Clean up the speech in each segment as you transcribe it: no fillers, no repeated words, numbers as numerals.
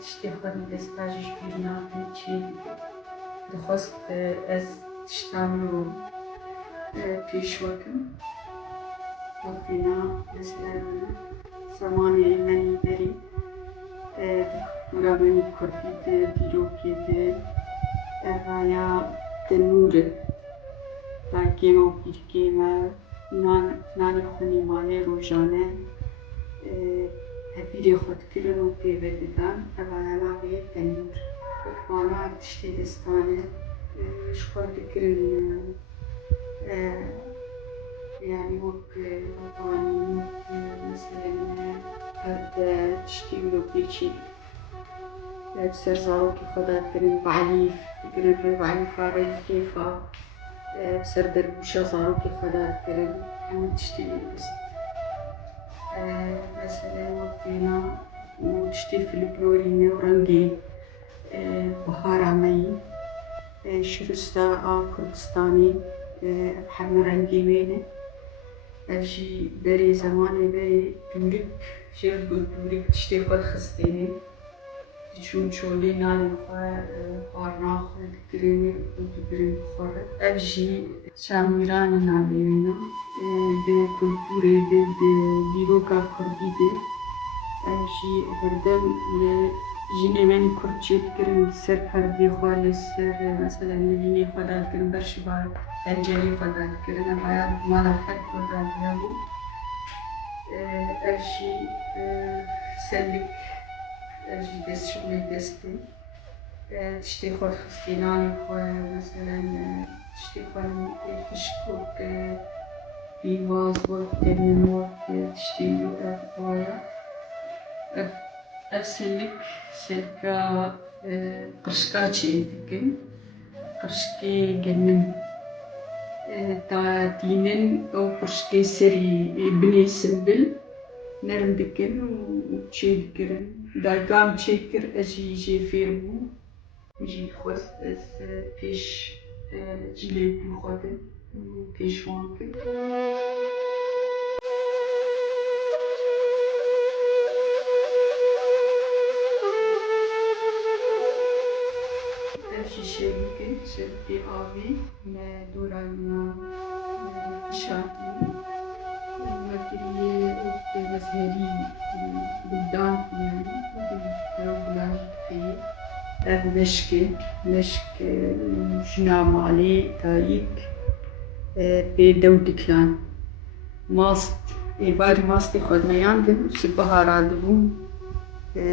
تشتي خودی دستاجش بیرناتی چی دخواست از تشتامو پیشوکم وقتنا مثلا زمانی منی بری دکتورا منی کردی ده دیروکی ده اوایا تنوره دا گیمو بیرگیمه نانی خونی مالی روزانه هبیری خود کرن و پیونددان اوایا ناوی تنور وانا تشتی دستانه شخورد کرن يعني وك وطاني مثلا هاد تشتي ولو بيشي بسر زاروكي خدا كرن بعليف كرن بعليفة بالكيفة بسر دربوشة زاروكي خدا كرن تشتي بس مثلا وكينا تشتي في البلورينة ورنجي بخار عمي شرستا كردستاني بحر رنجي وينه أجي بري زماني بري دورك شير دورك تشتي خود خستيني چون چولی نان خارناخ دکرینی دکرین خورد أجي شامیران نابینا به کلتوری به دیروکا کردی ده أجي هردم جینی منی کردچی دکرین سر پردی خالی سر مثلا جینی خدا دکرین برشبار پنجری خدا دکرین باید مالا خد خدا دیابو أجي سلك أجي دست شغلي دستي تشتي خود خستيناني خواه مثلا تشتي خود كشكوك بيواز وقت من وقت تشتي خوايا أفسلك سلكا قرشكاتشي دكن قرشكي جنن تا دينن أو قرشكي سري بني سنبل نرم دكن وشي دكرن دايقام شكر أجي جي فيرمو جي خود أز بيش جيلي بخودن بيش وانكر أجي شيكن شربي آبي ما دورانا شاكي وكريه مزهري قدام يعني ربنا فيه مشك جنام علي تايك بيدو دكلان ماست باري ماستي خود مياندم سبها رادبون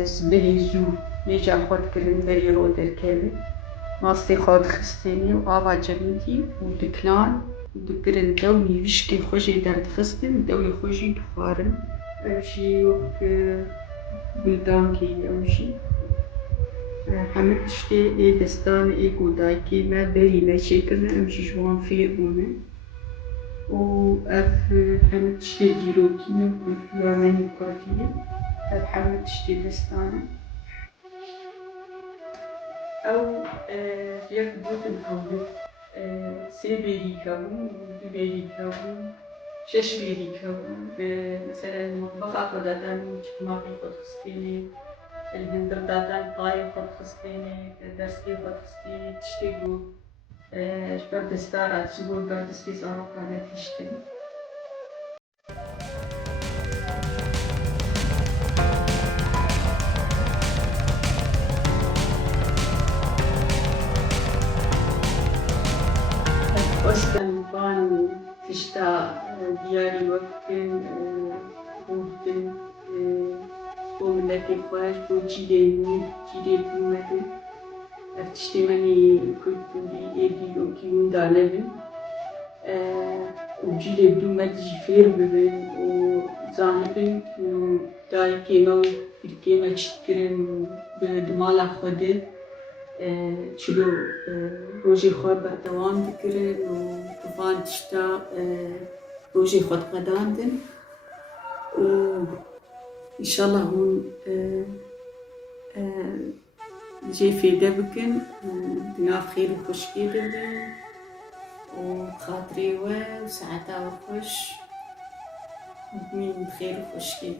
سبهي زو نيجا خود كرن بري رو دركالي ماستي خود خستيني وآبا جميتي ودكلان دكرن دوني وشكي خوشي درد خستن دوني خوشي دخارن أمشي وك بلدانكي أمشي همه تشتی دستان گودایی ما برینه شکل امشی جوان فیر بونه و اف همه تشتی دیروکی نمانی کاتیه اف همه تشتی دستانه او یک بودن هاوی سه بیری کبون دو بیری کبون شش بیری کبون مثلا المطبخ دادن چکماقی خود خستینی الهندر دادن طاي خود خستینی درستی خود خستینی تشتی گو شبر دستارات شبور بر دستی سارو کنه تشتی أصلاً بان تشتا دياري وقتن بودن بو ملتي خواش بو جيدي بومدن تشتي مني كنت بودي إيدي لوكي وندالبن وجيدي بدومد جفير ببن وزانبن داي كيما بالكيما تشتكرن بدمالا خودن چلو روژی خود بردوام بگیرن و دوان تشتا روژی خود قداندن و انشالله هون جي فيدا بكن بناف خير وخشكي دلن وخاطري وساعتها وخش وبمين بخير وخشكي